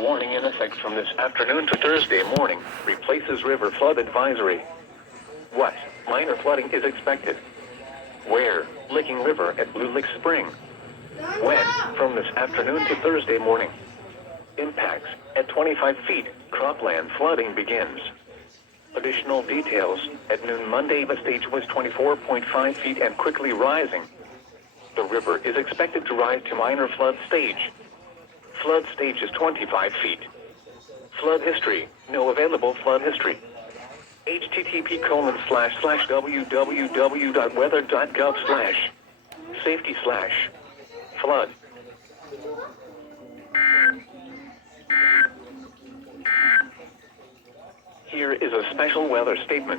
warning in effect from this afternoon to Thursday morning replaces river flood advisory. What? Minor flooding is expected. Where? Licking River at Blue Lick Spring. When? From this afternoon to Thursday morning. Impacts: at 25 feet, cropland flooding begins. Additional details: at noon Monday the stage was 24.5 feet and quickly rising. The river is expected to rise to minor flood stage. Flood stage is 25 feet. Flood history: no available flood history. http://www.weather.gov/safety/flood. Here is a special weather statement.